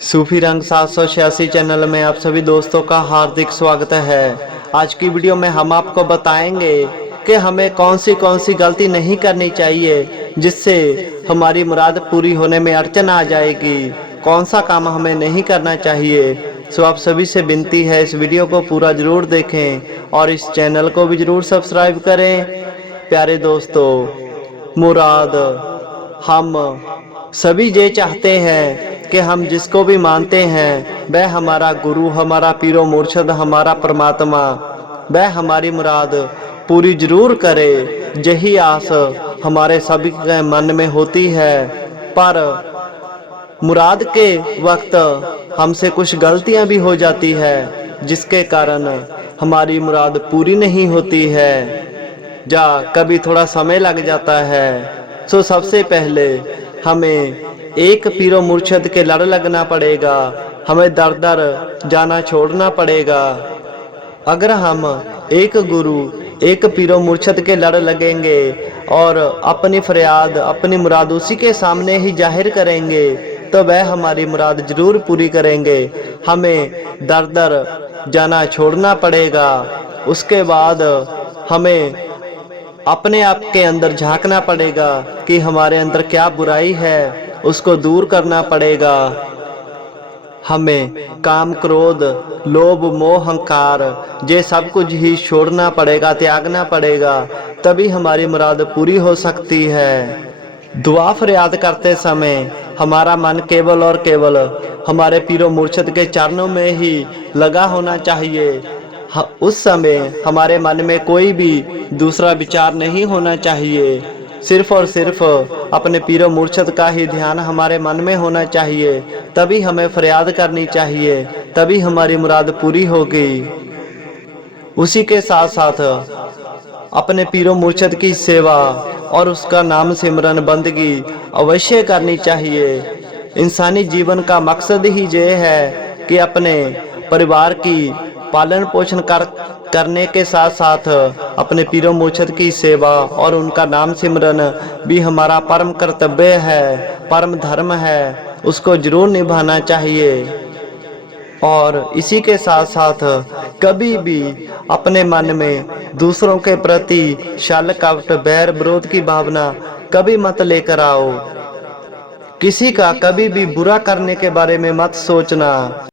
सूफी रंग 786 चैनल में आप सभी दोस्तों का हार्दिक स्वागत है। आज की वीडियो में हम आपको बताएंगे कि हमें कौन सी गलती नहीं करनी चाहिए जिससे हमारी मुराद पूरी होने में अड़चन आ जाएगी। कौन सा काम हमें नहीं करना चाहिए। सो आप सभी से विनती है इस वीडियो को पूरा जरूर देखें और इस चैनल को भी जरूर सब्सक्राइब करें। प्यारे दोस्तों, मुराद हम सभी ये चाहते हैं कि हम जिसको भी मानते हैं वह हमारा गुरु, हमारा पीरो मुर्शद, हमारा परमात्मा, वह हमारी मुराद पूरी जरूर करे। यही आस हमारे सभी के मन में होती है। पर मुराद के वक्त हमसे कुछ गलतियां भी हो जाती है जिसके कारण हमारी मुराद पूरी नहीं होती है, या कभी थोड़ा समय लग जाता है। सो सबसे पहले हमें एक पीरो मुर्शद के लड़ लगना पड़ेगा। हमें दर दर जाना छोड़ना पड़ेगा। अगर हम एक गुरु, एक पीरो मुर्शद के लड़ लगेंगे और अपनी फरियाद, अपनी मुराद उसी के सामने ही जाहिर करेंगे तो वह हमारी मुराद जरूर पूरी करेंगे। हमें दर दर जाना छोड़ना पड़ेगा। उसके बाद हमें अपने आप के अंदर झांकना पड़ेगा कि हमारे अंदर क्या बुराई है, उसको दूर करना पड़ेगा। हमें काम, क्रोध, लोभ, मोह, अहंकार ये सब कुछ ही छोड़ना पड़ेगा, त्यागना पड़ेगा। तभी हमारी मुराद पूरी हो सकती है। दुआ फरियाद करते समय हमारा मन केवल और केवल हमारे पीरो मुर्शद के चरणों में ही लगा होना चाहिए। उस समय हमारे मन में कोई भी दूसरा विचार नहीं होना चाहिए। सिर्फ और सिर्फ अपने पीरो मुर्शद का ही ध्यान हमारे मन में होना चाहिए। तभी हमें फरियाद करनी चाहिए, तभी हमारी मुराद पूरी होगी। उसी के साथ साथ अपने पीरो मुर्शद की सेवा और उसका नाम सिमरन बंदगी अवश्य करनी चाहिए। इंसानी जीवन का मकसद ही ये है कि अपने परिवार की पालन पोषण करने के साथ साथ अपने पीरो मुर्शद की सेवा और उनका नाम सिमरन भी हमारा परम कर्तव्य है, परम धर्म है। उसको जरूर निभाना चाहिए। और इसी के साथ साथ कभी भी अपने मन में दूसरों के प्रति छल, कपट, बैर, विरोध की भावना कभी मत लेकर आओ। किसी का कभी भी बुरा करने के बारे में मत सोचना।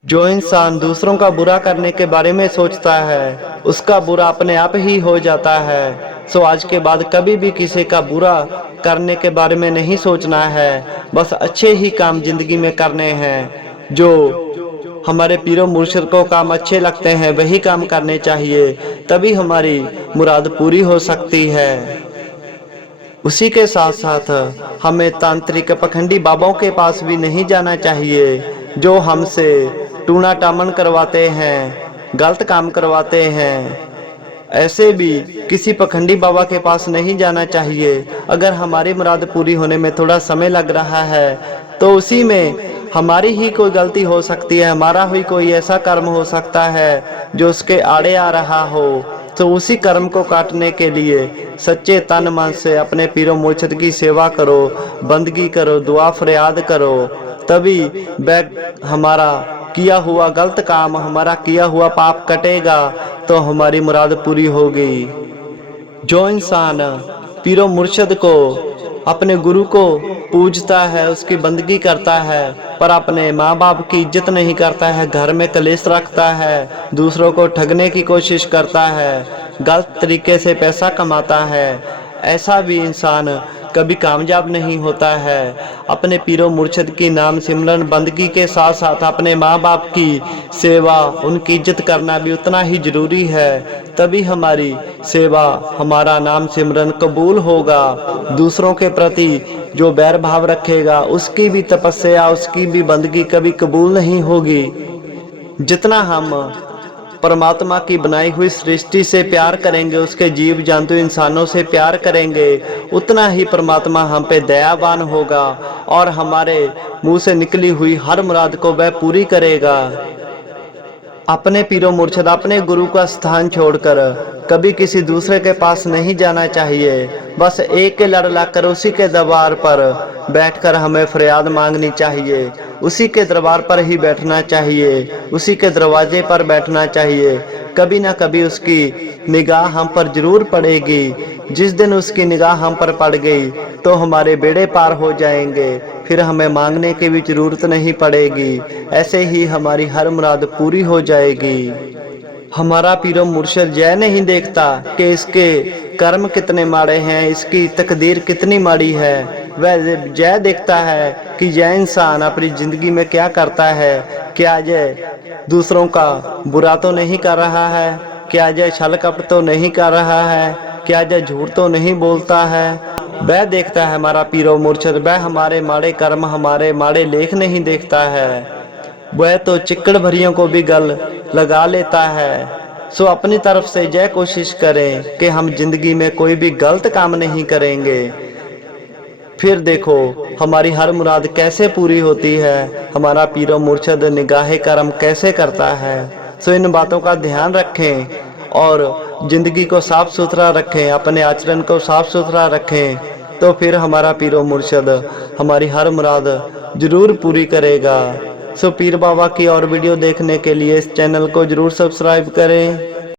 जो इंसान दूसरों का बुरा करने के बारे में सोचता है उसका बुरा अपने आप ही हो जाता है। सो आज के बाद कभी भी किसी का बुरा करने के बारे में नहीं सोचना है। बस अच्छे ही काम जिंदगी में करने हैं। जो हमारे पीरो मुर्शिद को काम अच्छे लगते हैं वही काम करने चाहिए। तभी हमारी मुराद पूरी हो सकती है। उसी के साथ साथ हमें तांत्रिक पखंडी बाबाओं के पास भी नहीं जाना चाहिए जो हमसे टूना टामन करवाते हैं, गलत काम करवाते हैं। ऐसे भी किसी पखंडी बाबा के पास नहीं जाना चाहिए। अगर हमारी मुराद पूरी होने में थोड़ा समय लग रहा है तो उसी में हमारी ही कोई गलती हो सकती है, हमारा ही कोई ऐसा कर्म हो सकता है जो उसके आड़े आ रहा हो। तो उसी कर्म को काटने के लिए सच्चे तन मन से अपने पीरो मुर्शिद की सेवा करो, बंदगी करो, दुआ फरियाद करो। तभी वह हमारा किया हुआ गलत काम, हमारा किया हुआ पाप कटेगा तो हमारी मुराद पूरी होगी। जो इंसान पीरो मुर्शिद को, अपने गुरु को पूजता है, उसकी बंदगी करता है, पर अपने माँ बाप की इज्जत नहीं करता है, घर में कलेश रखता है, दूसरों को ठगने की कोशिश करता है, गलत तरीके से पैसा कमाता है, ऐसा भी इंसान कभी कामयाब नहीं होता है। अपने पीरो मुर्शिद की नाम सिमरन बंदगी के साथ साथ अपने माँ बाप की सेवा, उनकी इज्जत करना भी उतना ही जरूरी है। तभी हमारी सेवा, हमारा नाम सिमरन कबूल होगा। दूसरों के प्रति जो बैर भाव रखेगा उसकी भी तपस्या, उसकी भी बंदगी कभी कबूल नहीं होगी। जितना हम परमात्मा की बनाई हुई सृष्टि से प्यार करेंगे, उसके जीव जंतु इंसानों से प्यार करेंगे, उतना ही परमात्मा हम पे दयावान होगा और हमारे मुंह से निकली हुई हर मुराद को वह पूरी करेगा। अपने पीरो मुर्शिद, अपने गुरु का स्थान छोड़कर कभी किसी दूसरे के पास नहीं जाना चाहिए। बस एक के लड़ लाकर उसी के दरबार पर बैठकर हमें फरियाद मांगनी चाहिए। उसी के दरबार पर ही बैठना चाहिए, उसी के दरवाजे पर बैठना चाहिए। कभी ना कभी उसकी निगाह हम पर जरूर पड़ेगी। जिस दिन उसकी निगाह हम पर पड़ गई तो हमारे बेड़े पार हो जाएंगे, फिर हमें मांगने की भी जरूरत नहीं पड़ेगी। ऐसे ही हमारी हर मुराद पूरी हो जाएगी। हमारा पीरो मुर्शिद जय नहीं देखता कि इसके कर्म कितने माड़े हैं, इसकी तकदीर कितनी माड़ी है। वह जय देखता है कि यह इंसान अपनी जिंदगी में क्या करता है। क्या यह दूसरों का बुरा तो नहीं कर रहा है, क्या यह छल कपट तो नहीं कर रहा है, क्या यह झूठ तो नहीं बोलता है। वह देखता है हमारा पीरो मुर्शिद, वह हमारे माड़े कर्म, हमारे माड़े लेख नहीं देखता है। वह तो चिक्कड़ भरियों को भी गल लगा लेता है। सो अपनी तरफ से यह कोशिश करें कि हम जिंदगी में कोई भी गलत काम नहीं करेंगे। फिर देखो हमारी हर मुराद कैसे पूरी होती है, हमारा पीरो मुर्शिद निगाहे करम कैसे करता है। सो इन बातों का ध्यान रखें और जिंदगी को साफ सुथरा रखें, अपने आचरण को साफ सुथरा रखें, तो फिर हमारा पीरो मुर्शिद हमारी हर मुराद जरूर पूरी करेगा। सो पीर बाबा की और वीडियो देखने के लिए इस चैनल को जरूर सब्सक्राइब करें।